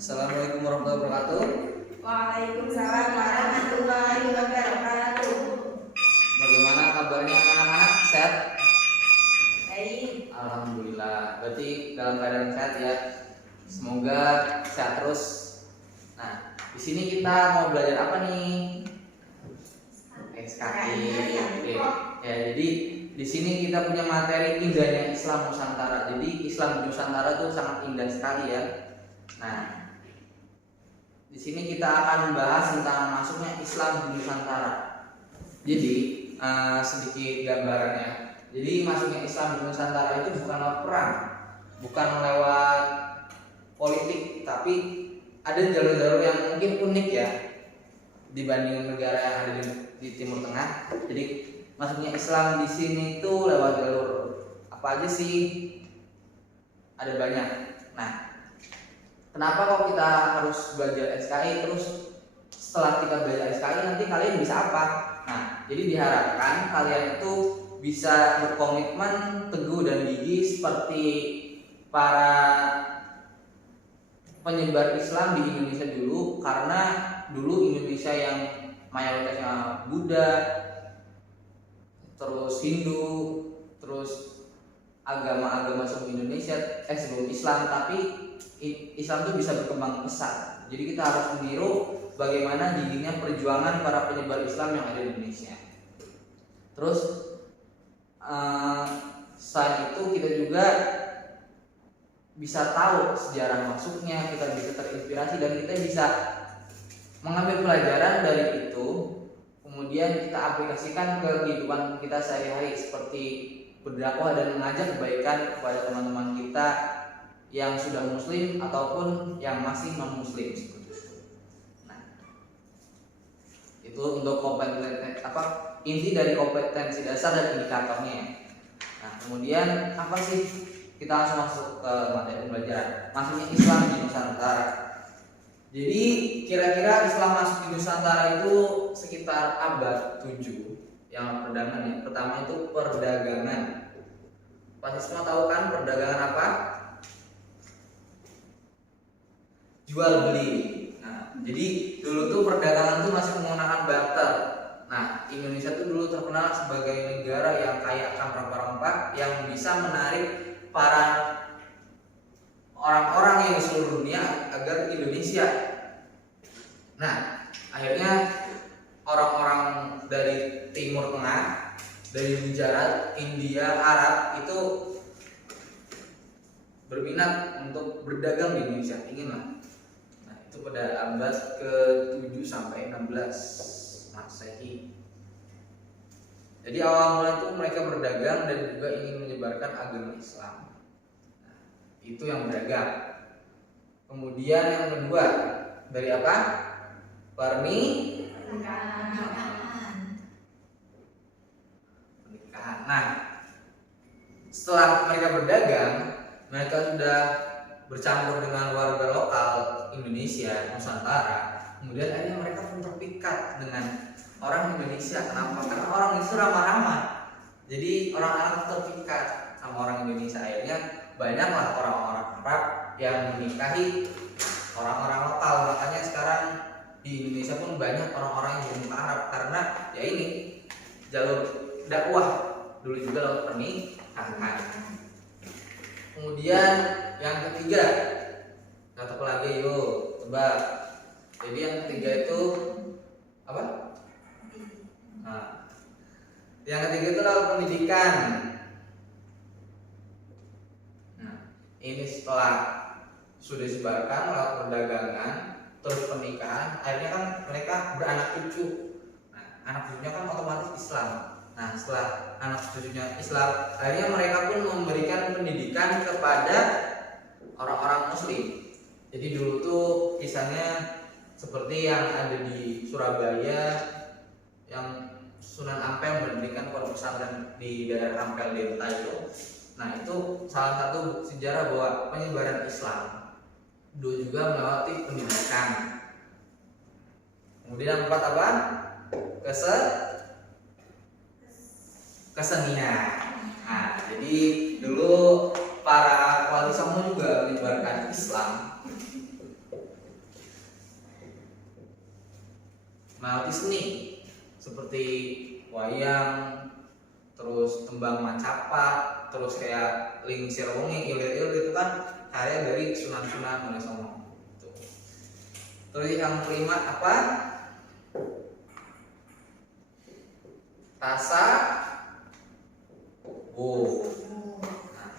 Assalamualaikum warahmatullahi wabarakatuh. Waalaikumsalam warahmatullahi wabarakatuh. Bagaimana kabarnya anak-anak? Sehat? Baik. Alhamdulillah. Berarti dalam keadaan sehat ya. Semoga sehat terus. Nah, di sini kita mau belajar apa nih? SKI. Oke. Ya, jadi di sini kita punya materi indahnya Islam Nusantara. Jadi Islam Nusantara itu sangat indah sekali ya. Nah, di sini kita akan membahas tentang masuknya Islam di Nusantara. Jadi sedikit gambarannya. Jadi masuknya Islam di Nusantara itu bukan lewat perang, bukan lewat politik, tapi ada jalur-jalur yang mungkin unik ya dibanding negara yang ada di Timur Tengah. Jadi masuknya Islam di sini itu lewat jalur apa aja sih? Ada banyak. Nah, kenapa kok kita harus belajar SKI? Terus setelah kita belajar SKI nanti kalian bisa apa? Nah, jadi diharapkan kalian itu bisa berkomitmen teguh dan gigih seperti para penyebar Islam di Indonesia dulu, karena dulu Indonesia yang mayoritasnya Buddha, terus Hindu, terus agama-agama sebelum Indonesia, sebelum Islam, tapi Islam itu bisa berkembang pesat. Jadi kita harus meniru bagaimana gigihnya perjuangan para penyebar Islam yang ada di Indonesia. Terus selain itu kita juga bisa tahu sejarah masuknya, kita bisa terinspirasi dan kita bisa mengambil pelajaran dari itu, kemudian kita aplikasikan ke kehidupan kita sehari-hari seperti berdakwah dan mengajak kebaikan kepada teman-teman kita yang sudah muslim ataupun yang masih non muslim. Nah, itu untuk kompetensi inti dari kompetensi dasar dan indikatornya. Nah, kemudian apa sih? Kita langsung masuk ke materi pembelajaran. Masuknya Islam di Nusantara. Jadi kira-kira Islam masuk di Nusantara itu sekitar abad 7. Yang perdagangan ya. Pertama itu perdagangan. Pasti semua tahu kan perdagangan apa? Jual beli. Nah, jadi dulu tuh perdagangan tuh masih menggunakan barter. Nah, Indonesia tuh dulu terkenal sebagai negara yang kaya akan rempah-rempah yang bisa menarik para orang-orang yang di seluruh dunia agar ke Indonesia. Nah, akhirnya orang-orang dari Timur Tengah, dari Gujarat, India, Arab itu berminat untuk berdagang di Indonesia, inginlah. Nah, itu pada abad ke-7 sampai 16 Masehi. Jadi awal mula itu mereka berdagang dan juga ingin menyebarkan agama Islam. Nah, itu yang berdagang. Kemudian yang kedua dari apa? Pernikahan. Nah, setelah mereka berdagang, mereka sudah bercampur dengan warga lokal Indonesia, Nusantara. Kemudian akhirnya mereka pun terpikat dengan orang Indonesia. Kenapa? Karena orang itu ramah-ramah. Jadi orang-orang terpikat sama orang Indonesia. Akhirnya banyaklah orang-orang Arab yang menikahi orang-orang lokal. Makanya sekarang di Indonesia pun banyak orang-orang yang berumur Arab, karena ya ini jalur dakwah. Dulu juga lewat pernikahan. Kemudian yang ketiga, satu lagi yuk, coba. Jadi yang ketiga itu apa? Nah, yang ketiga itu adalah pendidikan. Nah, ini setelah sudah disebarkan lewat perdagangan, terus pernikahan, akhirnya kan mereka beranak cucu. Nah, anak cucunya kan otomatis Islam. Nah, setelah anak cucunya Islam, akhirnya mereka pun memberikan pendidikan kepada orang-orang Muslim. Jadi dulu tuh kisahnya seperti yang ada di Surabaya, yang Sunan Ampel mendirikan pondok pesantren di daerah Ampel Delta itu. Nah, itu salah satu sejarah bahwa penyebaran Islam dulu juga melewati pendidikan. Kemudian yang keempat apa? Kesenian. Nah, jadi dulu para wali songo juga menyebarkan Islam melewati seni seperti wayang, terus tembang macapat, terus kayak lingsir wengi, ilir-ilir itu kan karya dari Sunan Kalijogo. Terus yang kelima apa? Rasa Nah,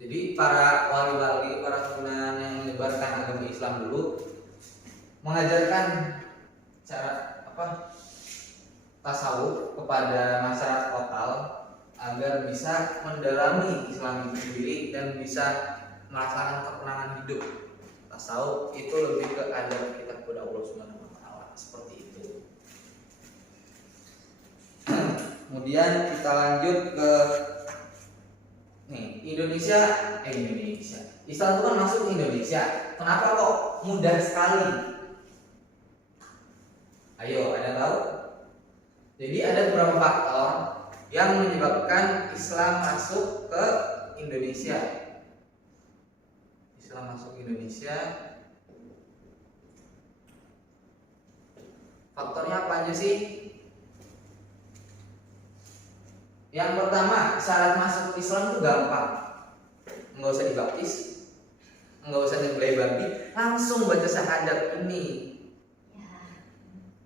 jadi para wali-wali, para sunan yang menyebarkan agama Islam dulu mengajarkan cara tasawuf kepada masyarakat lokal agar bisa mendalami Islam itu sendiri dan bisa merasakan ketenangan hidup. Tasawuf itu lebih ke adab kita kepada Allah Subhanahu wa taala, seperti itu. Kemudian kita lanjut ke Indonesia. Islam itu kan masuk ke Indonesia. Kenapa kok mudah sekali? Ayo, ada tahu? Jadi ada beberapa faktor yang menyebabkan Islam masuk ke Indonesia. Faktornya apa aja sih? Yang pertama, syarat masuk Islam itu gampang. Enggak usah dibaptis, enggak usah nyembelih babi, langsung baca syahadat ini.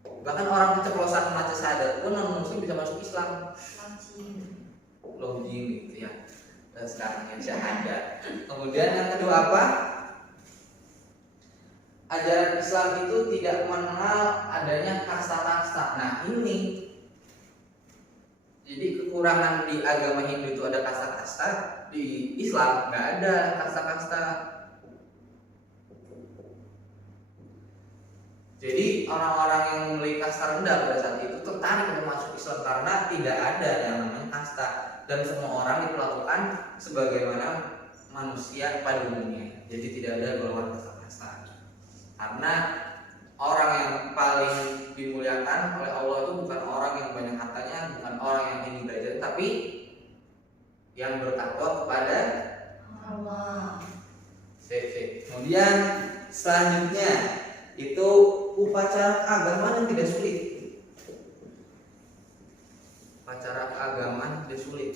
Bahkan orang keceplosan baca syahadat pun non muslim bisa masuk Islam. Login gitu ya. Dan sekarang yang syahadat. Kemudian yang kedua apa? Ajaran Islam itu tidak mengenal adanya kasta-kasta. Nah ini, jadi kekurangan di agama Hindu itu ada kasta-kasta, di Islam nggak ada kasta-kasta. Jadi orang-orang yang memiliki kasta rendah pada saat itu tertarik untuk masuk Islam karena tidak ada yang namanya kasta dan semua orang diperlakukan sebagaimana manusia pada umumnya. Jadi tidak ada golongan kasta-kasta. Karena orang yang paling dimuliakan oleh Allah itu bukan orang yang banyak hartanya, bukan orang yang tinggi derajatnya, tapi yang bertakwa kepada Allah. Kemudian selanjutnya itu upacara keagamaan yang tidak sulit. Upacara keagamaan tidak sulit.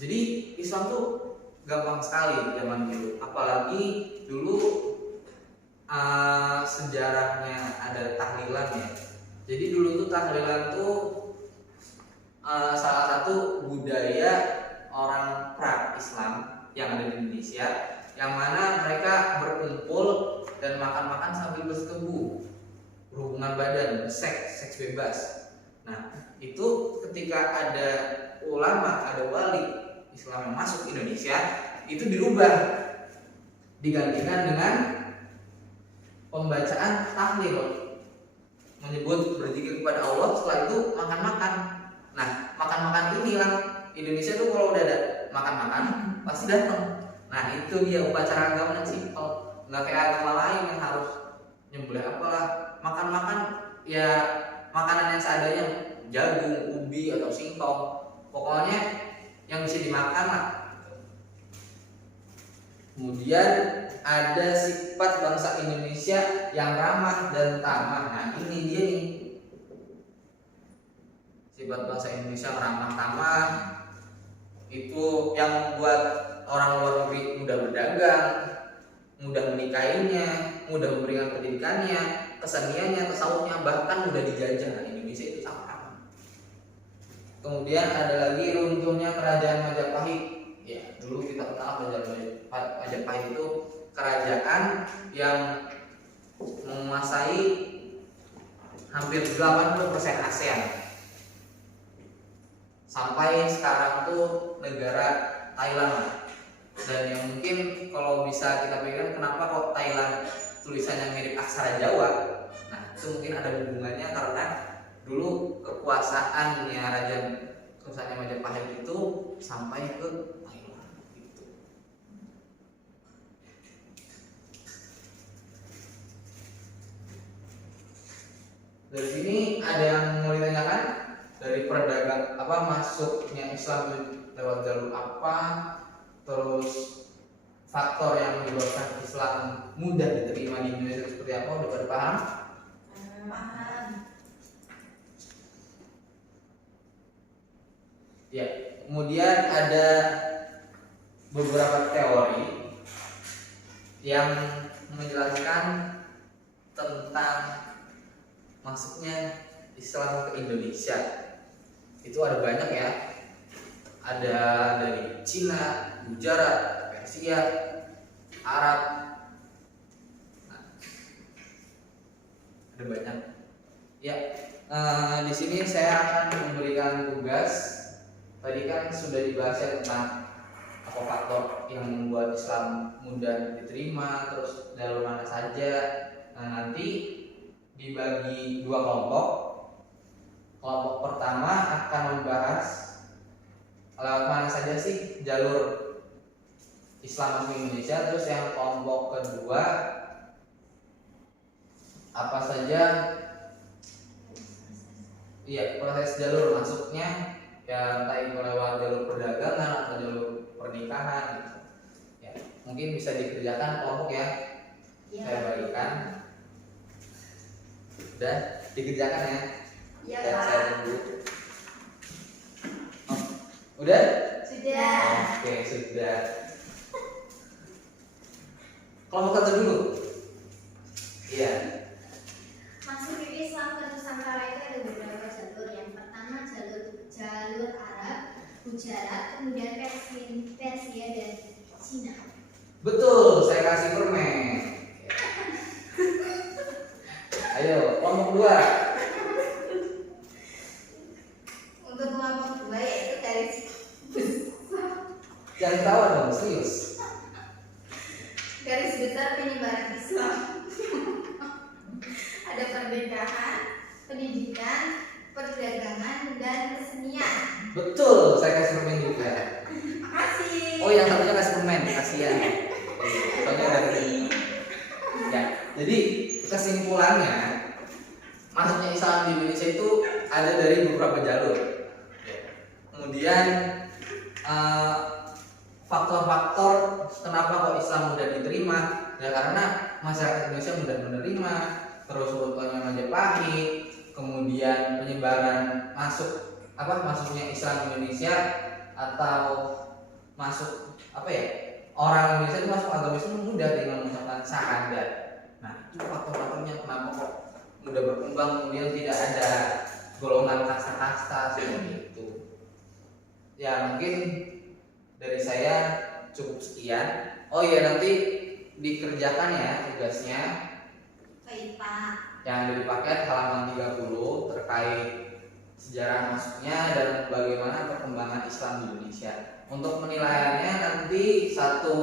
Jadi Islam tuh gampang sekali zaman dulu. Apalagi dulu sejarahnya ada tahlilan ya. Jadi dulu tuh tahlilan tuh salah satu budaya orang pra-Islam yang ada di Indonesia, yang mana mereka berkumpul dan makan-makan sambil bersetebu, berhubungan badan, seks bebas. Nah itu ketika ada ulama, ada wali Islam yang masuk Indonesia, itu dirubah, digantikan dengan pembacaan tahlil, menyebut berzikir kepada Allah, setelah itu makan-makan. Nah makan-makan inilah Indonesia tuh kalau udah ada makan-makan pasti datang. Nah itu dia upacara agama yang simpel, nggak kayak agama lain yang harus nyembelih apalah. Makan-makan ya makanan yang seadanya, jagung, ubi atau singkong, pokoknya yang bisa dimakan lah. Kemudian ada sifat bangsa Indonesia yang ramah dan tamah. Nah ini dia nih, sifat bangsa Indonesia yang ramah tamah itu yang membuat orang luar negeri mudah berdagang, mudah menikahinya, mudah memberikan pendidikannya, keseniannya, tasawufnya, bahkan mudah dijajah. Nah, Indonesia itu sangat aman. Kemudian ada lagi runtuhnya kerajaan Majapahit. Ya, dulu kita kenal Majapahit itu kerajaan yang menguasai hampir 80% ASEAN. Sampai sekarang tuh negara Thailand. Dan yang mungkin kalau bisa kita pikirkan, kenapa kok Thailand tulisannya mirip aksara Jawa? Nah itu mungkin ada hubungannya karena dulu kekuasaannya Majapahit itu sampai ke Thailand gitu. Dari sini ada yang mau ditanyakan? Dari perdagang masuknya Islam lewat jalur apa, terus faktor yang menyebabkan Islam mudah diterima di Indonesia seperti apa? Udah pada paham? Paham. Ya, kemudian ada beberapa teori yang menjelaskan tentang masuknya Islam ke Indonesia. Itu ada banyak ya. Ada dari Cina, Gujarat, Persia, Arab. Nah, ada banyak. Ya, di sini saya akan memberikan tugas. Tadi kan sudah dibahas ya tentang apa faktor yang membuat Islam mudah diterima, terus jalur mana saja. Nah, nanti dibagi dua kelompok. Kelompok pertama akan membahas lewat mana saja sih jalur Islam masuk Indonesia. Terus yang kelompok kedua apa saja proses jalur masuknya, ya entah itu lewat jalur perdagangan atau jalur pernikahan gitu. Ya, mungkin bisa dikerjakan kelompok ya. Saya bagikan. Udah dikerjakan ya. Iya, Dan Pak. saya tunggu. Oh, udah? Sudah. Oke, sudah. Kelompok satu dulu. Iya. Masuk ke Islam ke Nusantara itu ada beberapa jalur. Yang pertama jalur Arab, Gujarat, kemudian Persia dan Cina. Betul, saya kasih permen. Ayo, kelompok dua. Untuk kelompok kedua yaitu dari Jangan ketawa dong, serius. garis besar penyebaran Islam. Ada pernikahan, pendidikan, perdagangan, dan kesenian. Betul, saya kasih permen juga. Makasih. Oh, yang satunya kasih permen, kasihan. Soalnya dari ya. Jadi kesimpulannya, masuknya Islam di Indonesia itu ada dari beberapa jalur. Kemudian faktor-faktor kenapa kok Islam mudah diterima, ya karena masyarakat Indonesia mudah menerima, terus rutenya Majapahit, kemudian penyebaran masuknya Islam di Indonesia atau masuk orang Indonesia itu masuk agama Islam mudah dengan mengucapkan syahadat. Nah, itu faktor-faktornya kenapa kok mudah berkembang, kemudian tidak ada golongan kasta-kasta seperti itu. Ya, mungkin dari saya cukup sekian. Oh iya, nanti dikerjakan ya tugasnya. Baik, Pak. Yang ada di paket halaman 30 terkait sejarah masuknya dan bagaimana perkembangan Islam di Indonesia. Untuk penilaiannya nanti satu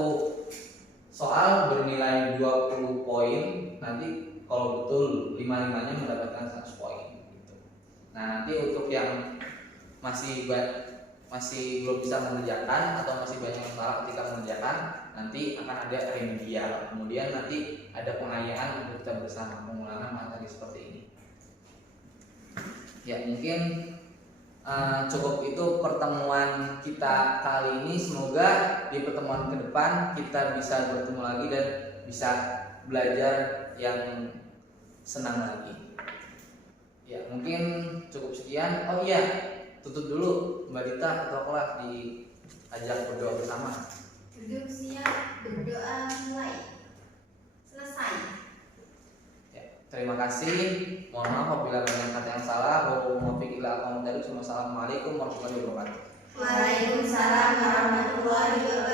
soal bernilai 20 poin. Nanti kalau betul 5-5-nya mendapatkan 100 poin gitu. Nah, nanti untuk yang masih belum bisa mengerjakan atau masih banyak masalah ketika mengerjakan, nanti akan ada remedial. Kemudian nanti ada pengayaan untuk kita bersama pengulangan materi seperti ini. Ya, mungkin cukup itu pertemuan kita kali ini. Semoga di pertemuan ke depan kita bisa bertemu lagi dan bisa belajar yang senang lagi. Ya, mungkin cukup sekian. Oh iya, tutup dulu Mbak Dita atau kelas diajak berdoa bersama. Duduk siap, berdoa mulai. Selesai. Ya, terima kasih. Mohon maaf apabila banyak kata yang salah. Wassalamualaikum warahmatullahi wabarakatuh. Waalaikumsalam warahmatullahi wabarakatuh.